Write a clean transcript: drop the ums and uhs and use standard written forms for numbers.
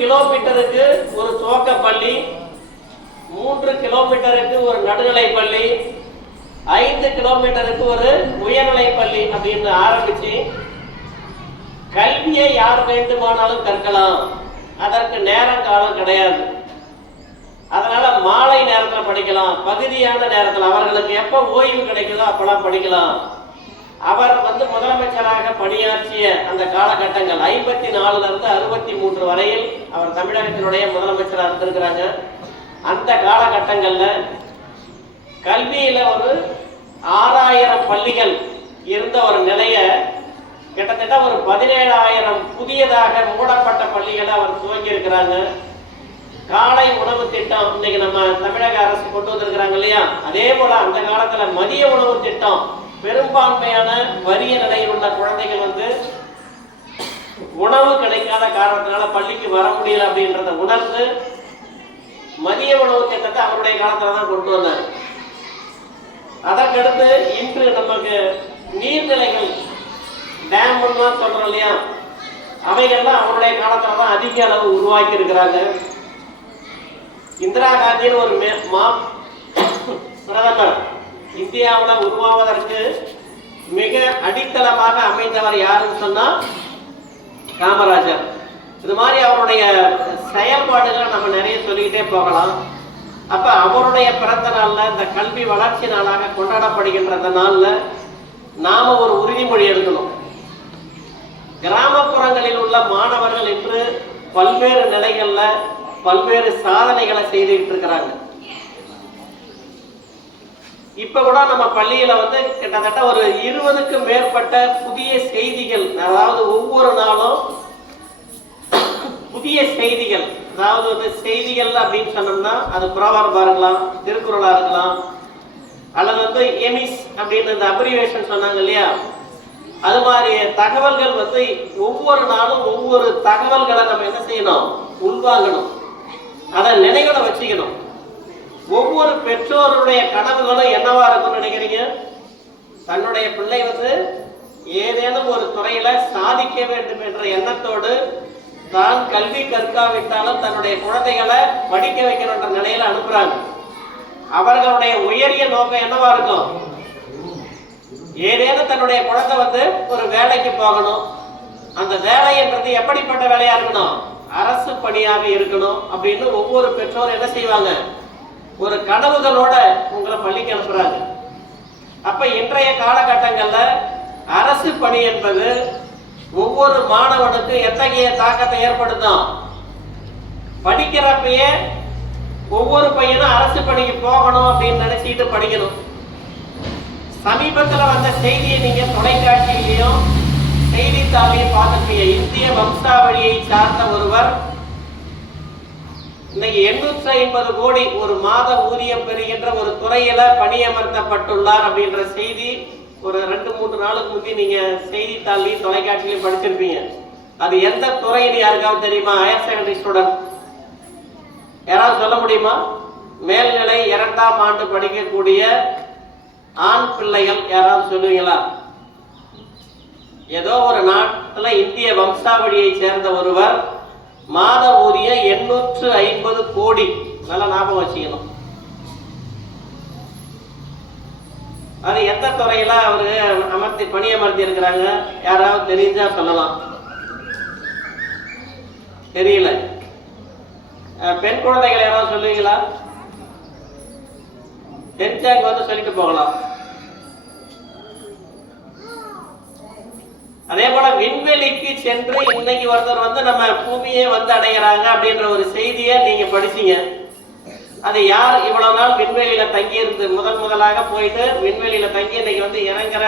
கிலோமீட்டருக்கு ஒரு துவக்க பள்ளி, 3 கிலோமீட்டருக்கு ஒரு நடுநிலை பள்ளி, 5 கிலோமீட்டருக்கு ஒரு உயர்நிலை பள்ளி அப்படின்னு ஆரம்பிச்சு கல்வியை யார் வேண்டுமானாலும் கற்கலாம். அதற்கு நேரம் காலம் கிடையாது. அதனால மாலை நேரத்தில் படிக்கலாம், பகுதியான நேரத்தில் அவர்களுக்கு எப்ப ஓய்வு கிடைக்குதோ அப்பெல்லாம் படிக்கலாம். அவர் முதலமைச்சராக பணியாற்றிய அந்த காலகட்டங்கள் 54 இருந்து 63 வரையில் அவர் தமிழகத்தினுடைய முதலமைச்சராக இருந்திருக்கிறாங்க. அந்த காலகட்டங்கள்ல கல்வியில ஒரு 6000 பள்ளிகள் இருந்த ஒரு நிலைய கிட்டத்தட்ட ஒரு 17,000 புதியதாக மூடப்பட்ட பள்ளிகளை அவர் துவங்கி இருக்கிறாங்க. காலை உணவு திட்டம் இன்னைக்கு நம்ம தமிழக அரசு கொண்டு வந்திருக்கிறாங்க இல்லையா, அதே போல அந்த காலத்துல மதிய உணவு திட்டம், பெரும்பான்மையான வறிய நிலையில் உள்ள குழந்தைகள் உணவு கிடைக்காத காரணத்தினால பள்ளிக்கு வர முடியல அப்படின்றத உணர்ந்து மதிய உணவு திட்டத்தை அவருடைய காலத்துல தான் கொண்டு வந்தார். அதற்கடுத்து இன்று நமக்கு நீர்நிலைகள், டேம் சொல்றோம் இல்லையா, அவைகள்லாம் அவருடைய காலத்துல தான் அதிக அளவு உருவாக்கி இருக்கிறாங்க. இந்திரா காந்தியின் ஒரு பிரதமர் இந்தியாவில் உருவாவதற்கு மிக அடித்தளமாக அமைந்தவர் யாருன்னு சொன்னா காமராஜர். இது மாதிரி அவருடைய செயல்பாடுகளை நம்ம நிறைய சொல்லிக்கிட்டே போகலாம். அப்ப அவருடைய பிறந்த நாள்ல இந்த கல்வி வளர்ச்சி நாளாக கொண்டாடப்படுகின்ற நாள்ல நாம ஒரு உறுதிமொழி எடுக்கணும். கிராமப்புறங்களில் உள்ள மாணவர்கள் இன்று பல்வேறு நிலைகள்ல பல்வேறு சாதனைகளை செய்துட்டு இருக்கிறாங்க. இப்ப கூட நம்ம பள்ளியில கிட்டத்தட்ட ஒரு 20க்கும் மேற்பட்ட புதிய செய்திகள், அதாவது ஒவ்வொரு நாளும் புதிய செய்திகள், அதாவது செய்திகள் அப்படின்னு சொன்னோம்னா அது புரோவர்பா இருக்கலாம், திருக்குறளா இருக்கலாம், அல்லது எமிஸ் அப்படின்னு இந்த அப்ரிவேஷன் சொன்னாங்க இல்லையா, அது மாதிரி தகவல்கள் ஒவ்வொரு நாளும் ஒவ்வொரு தகவல்களை நம்ம என்ன செய்யணும், உள்வாங்கணும், அதை நினைவுல வச்சுக்கணும். ஒவ்வொரு பெற்றோருடைய கனவுகளும் என்னவா இருக்கும்னு நினைக்கிறீங்க? தன்னுடைய பிள்ளை ஏதேனும் ஒரு துறையில சாதிக்க வேண்டும் என்ற எண்ணத்தோடு தான் கல்வி கற்காவிட்டாலும் தன்னுடைய குழந்தைகளை படிக்க வைக்கிற நிலையில அனுப்புறாங்க. அவர்களுடைய உயரிய நோக்கம் என்னவா இருக்கும்? ஏதேனும் தன்னுடைய குழந்தை ஒரு வேலைக்கு போகணும். அந்த வேலை என்றது எப்படிப்பட்ட வேலையா இருக்கணும்? அரசு பணியாக இருக்கணும் அப்படின்னு ஒவ்வொரு பெற்றோரும் என்ன செய்வாங்க, ஒரு கனவுகளோட உங்களை பள்ளிக்கு அனுப்புறாங்க. அப்ப இன்றைய காலகட்டங்கள்ல அரசு பணி என்பது ஒவ்வொரு மாணவனுக்கு எத்தகைய தாக்கத்தை ஏற்படுத்தும்? படிக்கிறப்பயே ஒவ்வொரு பையனும் அரசு பணிக்கு போகணும் அப்படின்னு நினைச்சிட்டு படிக்கணும். சமீபத்தில் வந்த செய்தியை நீங்க தொலைக்காட்சியிலையும் செய்தித்தாளையும் பார்த்துருப்பீங்க. இந்திய வம்சாவளியை சார்ந்த ஒருவர் இன்னைக்கு 850 கோடி ஒரு மாத ஊதியம் பெறுகின்ற ஒரு துறையில பணியமர்த்தப்பட்டுள்ளார் அப்படின்ற செய்தி ஒரு 2-3 நாளுக்கு முந்தி நீங்க செய்தித்தாளையும் தொலைக்காட்சியிலையும் படிச்சிருப்பீங்க. அது எந்த துறைன்னு யாருக்காவது தெரியுமா? ஹையர் செகண்டரி ஸ்டூடெண்ட் யாராவது சொல்ல முடியுமா? மேல்நிலை 2ஆம் ஆண்டு படிக்கக்கூடிய ஆண் பிள்ளைகள் யாராவது சொல்லுவீங்களா? ஏதோ ஒரு நாட்டுல இந்திய வம்சாவளியை சேர்ந்த ஒருவர் மாத ஊதியம் 850 கோடி. நல்லா ஞாபகம் வச்சுக்கணும். அது எந்த துறையில அவரு பணியமர்த்தி இருக்கிறாங்க? யாராவது தெரிஞ்சா சொல்லலாம். தெரியல. பெண் குழந்தைகள் யாராவது சொல்லுவீங்களா? தெரிஞ்சாங்க சொல்லிட்டு போகலாம். அதே போல விண்வெளிக்கு சென்று இன்னைக்கு ஒருத்தர் நம்ம பூமியே அடைகிறாங்க அப்படின்ற ஒரு செய்தியை நீங்க படிச்சீங்க. அது யார்? இவ்வளவு நாள் விண்வெளியில தங்கி இருந்து முதலாக போயிட்டு விண்வெளியில தங்கி இன்னைக்கு இறங்குற